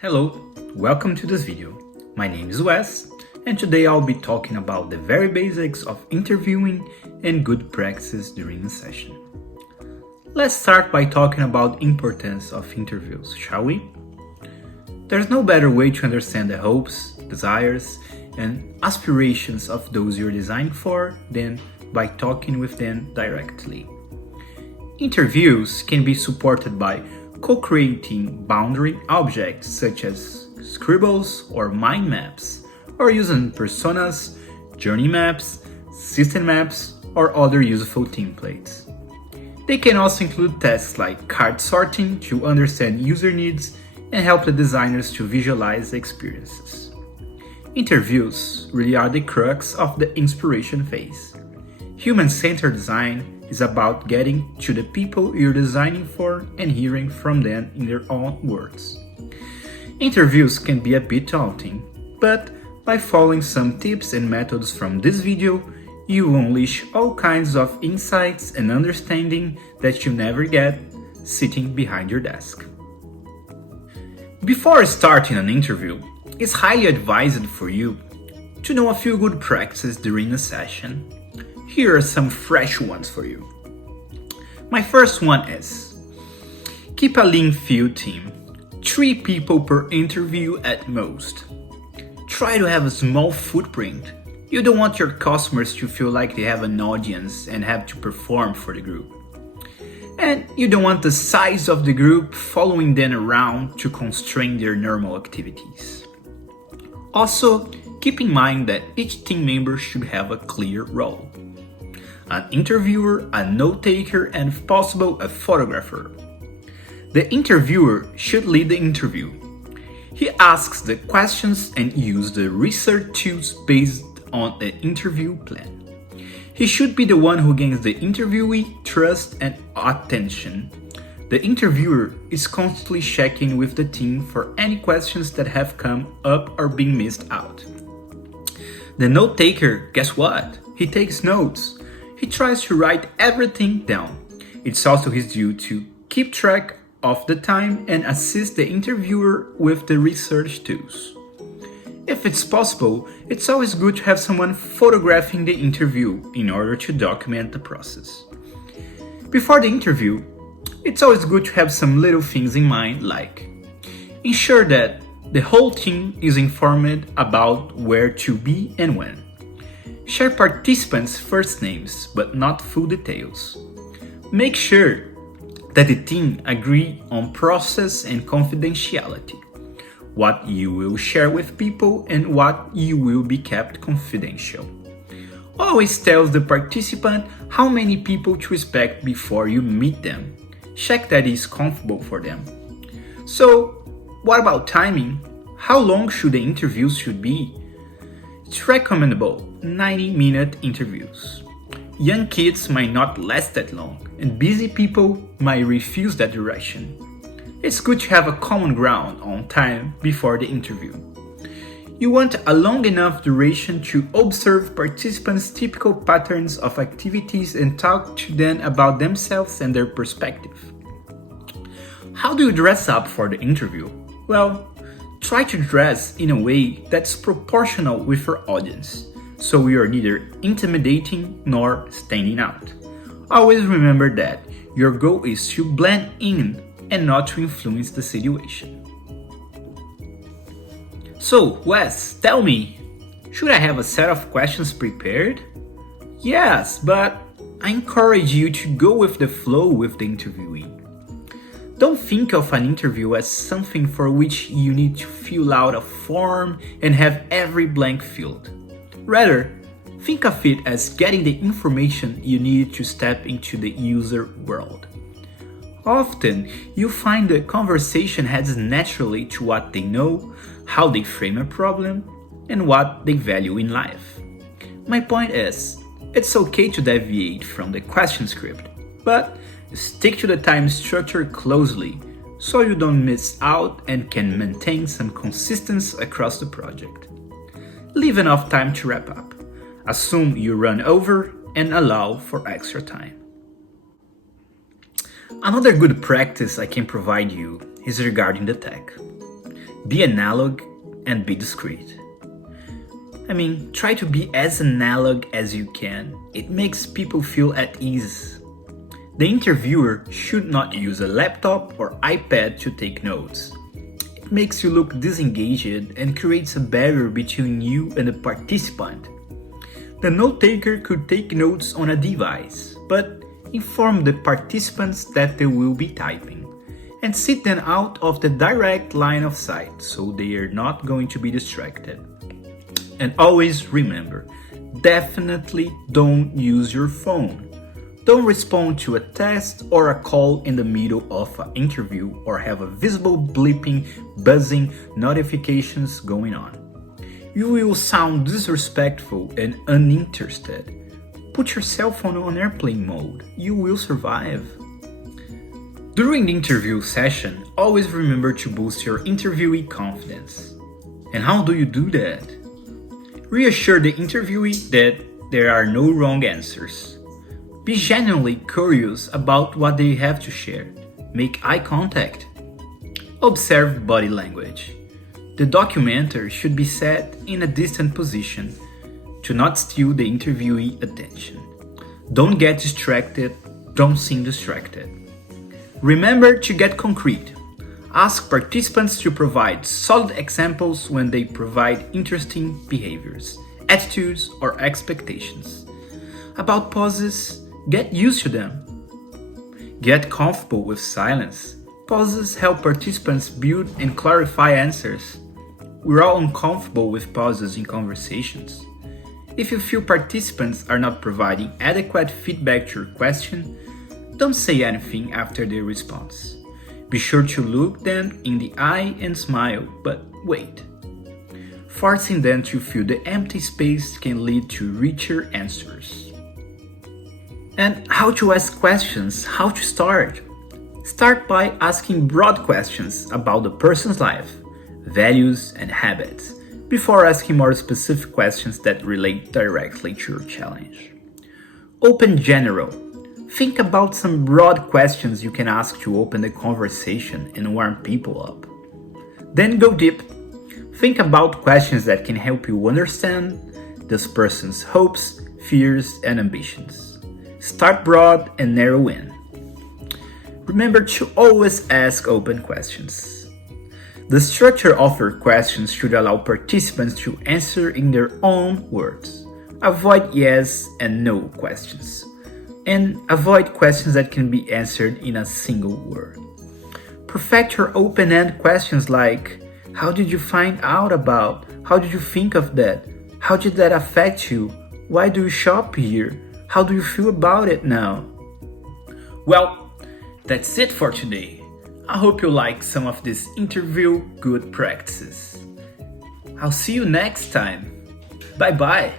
Hello, welcome to this video. My name is Wes, and today I'll be talking about the very basics of interviewing and good practices during a session. Let's start by talking about importance of interviews, shall we? There's no better way to understand the hopes, desires, and aspirations of those you're designing for than by talking with them directly. Interviews can be supported by co-creating boundary objects such as scribbles or mind maps, or using personas, journey maps, system maps, or other useful templates. They can also include tasks like card sorting to understand user needs and help the designers to visualize the experiences. Interviews really are the crux of the inspiration phase. Human-centered design is about getting to the people you're designing for and hearing from them in their own words. Interviews can be a bit daunting, but by following some tips and methods from this video, you will unleash all kinds of insights and understanding that you never get sitting behind your desk. Before starting an interview, it's highly advised for you to know a few good practices during a session. Here are some fresh ones for you. My first one is keep a lean field team, 3 people per interview at most. Try to have a small footprint. You don't want your customers to feel like they have an audience and have to perform for the group. And you don't want the size of the group following them around to constrain their normal activities. Also, keep in mind that each team member should have a clear role. An interviewer, a note-taker, and if possible, a photographer. The interviewer should lead the interview. He asks the questions and uses the research tools based on the interview plan. He should be the one who gains the interviewee trust and attention. The interviewer is constantly checking with the team for any questions that have come up or been missed out. The note-taker, guess what? He takes notes. He tries to write everything down. It's also his duty to keep track of the time and assist the interviewer with the research tools. If it's possible, it's always good to have someone photographing the interview in order to document the process. Before the interview, it's always good to have some little things in mind, like ensure that the whole team is informed about where to be and when. Share participants' first names, but not full details. Make sure that the team agree on process and confidentiality, what you will share with people and what you will be kept confidential. Always tell the participant how many people to expect before you meet them. Check that it's comfortable for them. So, what about timing? How long should the interviews should be? It's recommendable 90-minute interviews. Young kids might not last that long, and busy people might refuse that duration. It's good to have a common ground on time before the interview. You want a long enough duration to observe participants' typical patterns of activities and talk to them about themselves and their perspective. How do you dress up for the interview? Well, try to dress in a way that's proportional with your audience, so you are neither intimidating nor standing out. Always remember that your goal is to blend in and not to influence the situation. So, Wes, tell me, should I have a set of questions prepared? Yes, but I encourage you to go with the flow with the interviewee. Don't think of an interview as something for which you need to fill out a form and have every blank filled. Rather, think of it as getting the information you need to step into the user world. Often, you find the conversation heads naturally to what they know, how they frame a problem, and what they value in life. My point is, it's okay to deviate from the question script, but stick to the time structure closely so you don't miss out and can maintain some consistency across the project. Leave enough time to wrap up. Assume you run over and allow for extra time. Another good practice I can provide you is regarding the tech. Be analog and be discreet. Try to be as analog as you can. It makes people feel at ease. The interviewer should not use a laptop or iPad to take notes. It makes you look disengaged and creates a barrier between you and the participant. The note taker could take notes on a device, but inform the participants that they will be typing and sit them out of the direct line of sight so they are not going to be distracted. And always remember, definitely don't use your phone. Don't respond to a text or a call in the middle of an interview or have a visible bleeping, buzzing notifications going on. You will sound disrespectful and uninterested. Put your cell phone on airplane mode. You will survive. During the interview session, always remember to boost your interviewee confidence. And how do you do that? Reassure the interviewee that there are no wrong answers. Be genuinely curious about what they have to share. Make eye contact. Observe body language. The documenter should be set in a distant position to not steal the interviewee attention. Don't get distracted. Don't seem distracted. Remember to get concrete. Ask participants to provide solid examples when they provide interesting behaviors, attitudes, or expectations. About pauses, get used to them. Get comfortable with silence. Pauses help participants build and clarify answers. We're all uncomfortable with pauses in conversations. If you feel participants are not providing adequate feedback to your question, don't say anything after their response. Be sure to look them in the eye and smile, but wait. Forcing them to fill the empty space can lead to richer answers. And how to ask questions, how to start. Start by asking broad questions about the person's life, values, and habits, before asking more specific questions that relate directly to your challenge. Open general. Think about some broad questions you can ask to open the conversation and warm people up. Then go deep. Think about questions that can help you understand this person's hopes, fears, and ambitions. Start broad and narrow in. Remember to always ask open questions. The structure of your questions should allow participants to answer in their own words. Avoid yes and no questions. And avoid questions that can be answered in a single word. Perfect your open-end questions like, how did you find out about? How did you think of that? How did that affect you? Why do you shop here? How do you feel about it now? Well, that's it for today. I hope you like some of these interview good practices. I'll see you next time. Bye bye.